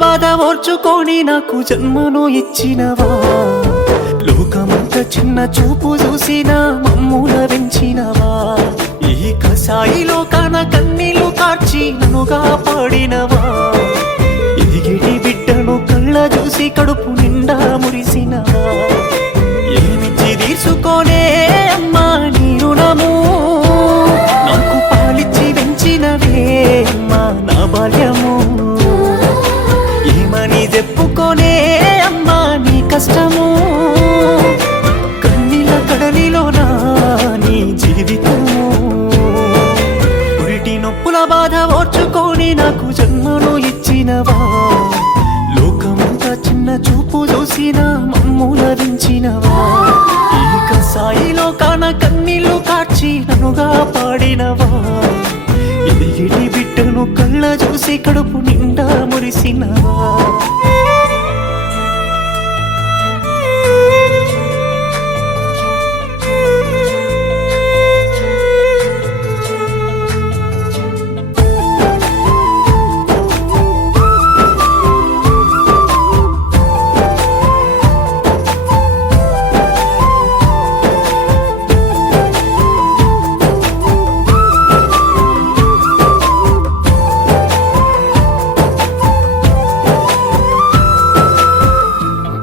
బాధ ఓర్చుకొని నాకు జన్మను ఇచ్చినవా లోకమంత చిన్న చూపు చూసిన మమ్ముల పెంచినవా ఈ కసాయి లోకాన కన్నీళ్లు కార్చి నన్నుగా పాడినవా ఎదిగిటి బిడ్డను కళ్ళ చూసి కడుపు నిండా మురిసినవా ఏమిచ్చి తీసుకోనే అమ్మా నీ రుణము నాకు పాలిచ్చి పెంచినవే అమ్మా నా బాల్యము ఏమని చెప్పుకోనే అమ్మా నీ కష్టము కన్నీళ్ళ కడలిలోనా నీ జీవితము పురిటి నొప్పుల బాధ ఓర్చుకొని నాకు జన్మను ఇచ్చినవా లోకమంతా చిన్న చూపు చూసిన మమ్ముల దించినవా ఈ కసాయి లోకాన కన్నీళ్లు కార్చి నన్నుగా పాడినవా ఎదిగిటి బిడ్డను కళ్ళ చూసి కడుపు నిండా మురిసినవా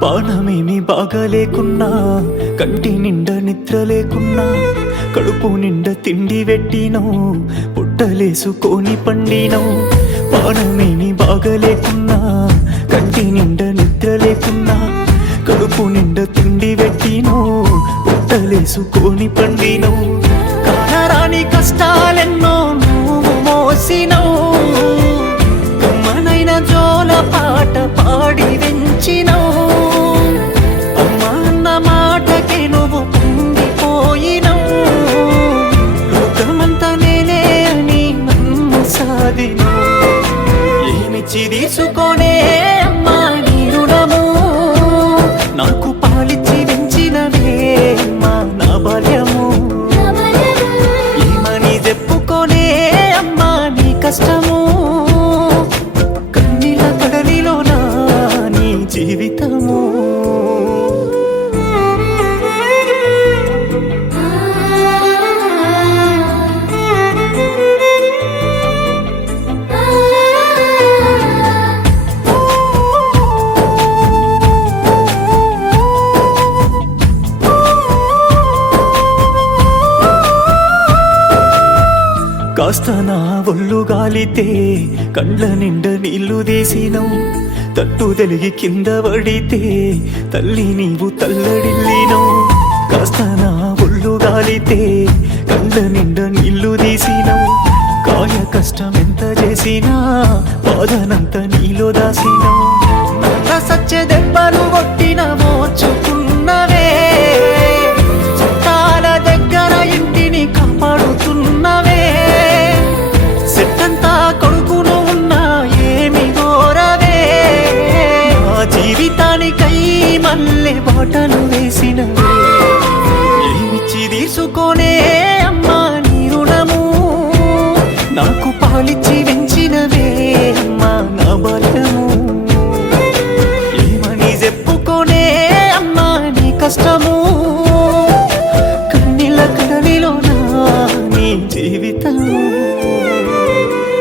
పానమేమి బాగలేకున్నా కంటి నిండా నిద్ర లేకున్నా కడుపు నిండా తిండి పెట్టినో పుట్టలేసుకొని పండినో పానమేమి బాగలేకున్నా కంటి నిండా నిద్ర లేకున్నా కడుపు నిండా తిండి పెట్టినో పుట్టలేసుకొని పండినో కానరాని కష్టాలెన్నో నువ్వు మోసినవు కమ్మనైన జోల పాట పాడి వెంచినవు ఏమిచ్చి తీసుకోనే అమ్మా నీ రుణము నాకు పాలిచ్చి పెంచినవే అమ్మా నా బాల్యము ఏమని చెప్పుకోనే అమ్మా నీ కష్టము కన్నీళ్ళ కడలిలోనా నీ జీవితము కాస్త నా ఒళ్ళు గాలితే కండ్ల నిండా నీళ్లు తీసినవు తట్టు తెలిగి కింద పడితే తల్లి నీవు తల్లడిల్లినవు కాస్త నా ఒళ్ళు గాలితే కండ్ల నిండా నీళ్లు తీసినవు కాయ కష్టం ఎంత చేసినా బాధనంత నీలో దాసినవు నల్ల సచ్చే దెబ్బలు కొట్టిన మోచుకున్నవే చుట్టాల దగ్గర ఇంటిని కాపాడుతున్నవే సెట్టంతా కొడుకును ఉన్నా ఏమి గోరవే నా జీవితానికై మల్లె బాటలు వేసినవే ఏమిచ్చి తీసుకోనే అమ్మా నీ రుణము నాకు పాలిచ్చి పెంచినవే అమ్మా నా బాల్యము ఏమని చెప్పుకోనే అమ్మా నీ కష్టము కన్నీళ్ళ కడలిలోనా నీ జీవితము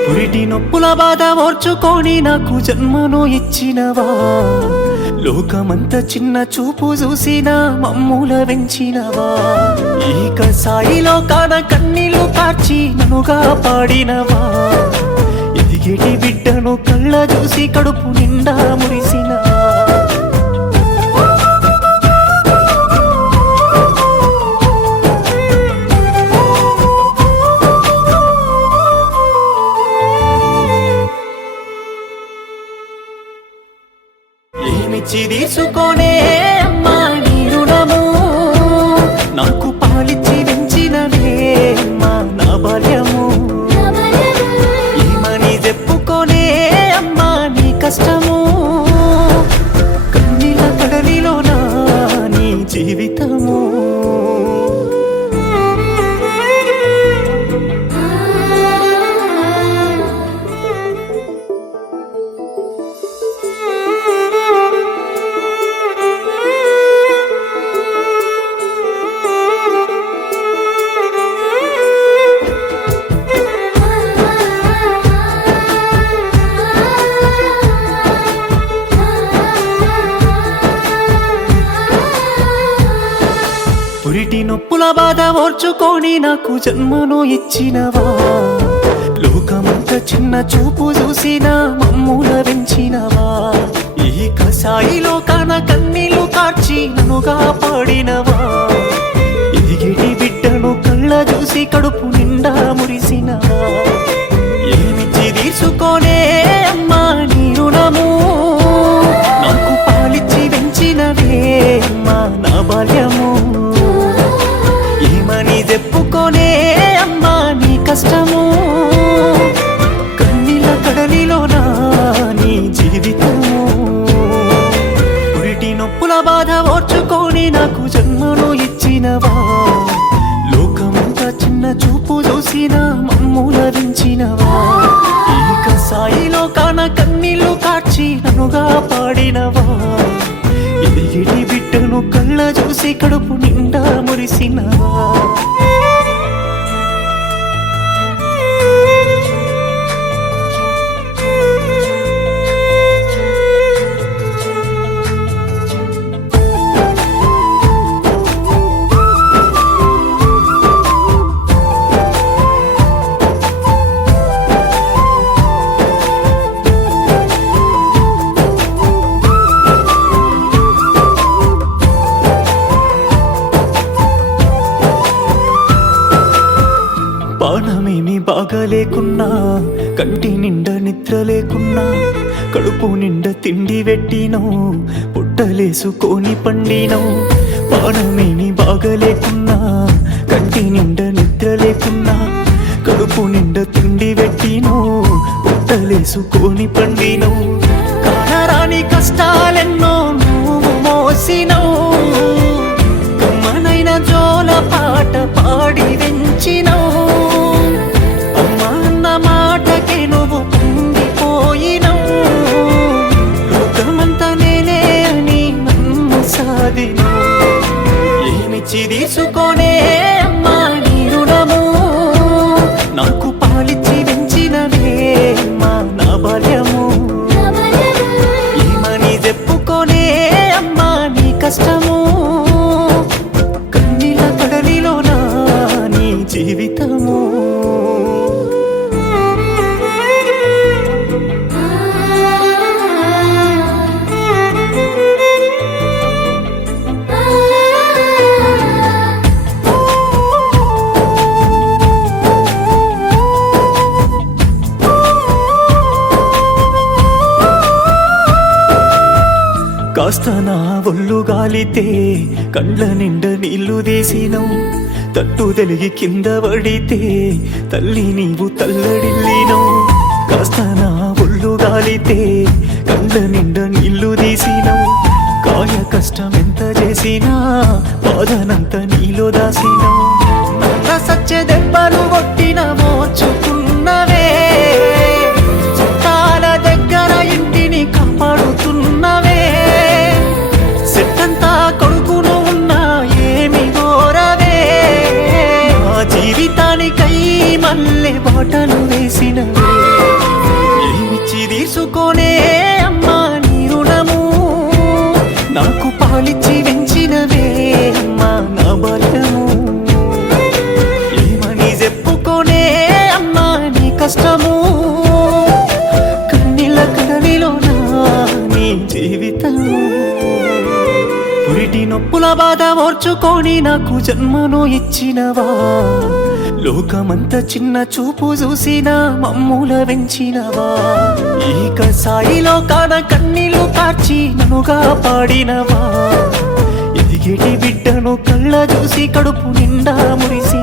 పురిటి నొప్పుల బాధ ఓర్చుకొని నాకు జన్మను ఇచ్చినవా లోకమంత చిన్న చూపు చూసిన మమ్ముల పెంచినవా ఈ కసాయి లోకాన కన్నీళ్లు కార్చి నన్నుగా పాడినవా ఎదిగిటి బిడ్డను కళ్ళ చూసి కడుపు నిండా మురిసినవా ఏమిచ్చి తీసుకోనే అమ్మా నీ రుణము నాకు పాలిచ్చి పెంచినవే అమ్మా నా బాల్యము ఏమని చెప్పుకోనే అమ్మా నీ కష్టము కన్నీళ్ళ కడలిలోనా నీ జీవితము బాధ ఓర్చుకొని నాకు జన్మను ఇచ్చినవా లోకమంత చిన్న చూపు చూసిన మమ్ముల పెంచినవా ఈ కసాయిలో కాన కన్నీళ్లు కార్చి నన్నుగా పాడినవా ఎదిగిటి బిడ్డను కళ్ళ చూసి కడుపు నిండా మురిసినవా ఏమిచ్చి తీసుకోనే అమ్మా నీ రుణము నాకు పాలిచ్చి పెంచినవే అమ్మా నా బాల్యము ఏమని చెప్పుకోనే అమ్మా నీ కష్టము కన్నీళ్ళ కడలిలోనా నీ జీవితము పురిటి నొప్పుల బాధ ఓర్చుకొని నాకు జన్మను ఇచ్చినవా లోకమంతా చిన్న చూపు చూసిన మమ్ముల పెంచినవా ఈ కసాయిలో కాన కన్నీళ్లు కార్చి నన్నుగా పాడినవా ఎదిగిటి బిడ్డను కళ్ళ చూసి కడుపు నిండా మురిసినవా పానమేమి బాగలేకున్నా కంటి నిండా నిద్ర లేకున్నా కడుపు నిండా తిండి పెట్టినో పుట్టలేసుకొని పండినో పానమేమి బాగలేకున్నా కంటి నిండా నిద్ర లేకున్నా కడుపు నిండా తిండి పెట్టినో పుట్టలేసుకొని పండినో కానరాని కష్టాలెన్నో నువ్వు మోసినవు కమ్మనైన జోల పాట పాడి వెంచినవు ఏమిచ్చి తీసుకోనే అమ్మా నీ రుణము నాకు పాలిచ్చి పెంచినవే అమ్మా నా బాల్యము ఏమని చెప్పుకోనే అమ్మా నీ కష్టము కన్నీళ్ళ కడలిలోనా నీ జీవితము కాస్త నా ఒళ్ళు గాలితే కండ్ల నిండా నీళ్లు తీసినవు తట్టు తెలిగి కింద పడితే తల్లి నీవు తల్లడిల్లినవు కాస్త నా ఒళ్ళు గాలితే కండ్ల నిండా నీళ్లు తీసినవు కాయ కష్టం ఎంత చేసినా బాధనంత నీలో దాసినవు నల్ల సచ్చే దెబ్బలు కొట్టిన మోచుకున్నవే చుట్టాల దగ్గర ఇంటిని కాపాడుతున్నవే సెట్టంతా కొడుకును ఉన్నా ఏమి గోరవే నా జీవితానికై మల్లె బాటలు వేసినవే ఏమిచ్చి తీసుకోనే అమ్మా నీ రుణము నాకు పాలిచ్చి పెంచినవే అమ్మా నా బాల్యము ఏమని చెప్పుకోనే అమ్మా నీ కష్టము కన్నీళ్ళ కడలిలోనా నీ జీవితము పురిటి నొప్పుల బాధ ఓర్చుకొని నాకు జన్మను ఇచ్చినవా లోకమంత చిన్న చూపు చూసిన మమ్ముల పెంచినవా ఈ కసాయిలో కాన కన్నీళ్లు కార్చి నన్నుగా పాడినవా ఎదిగిటి బిడ్డను కళ్ళ చూసి కడుపు నిండా మురిసి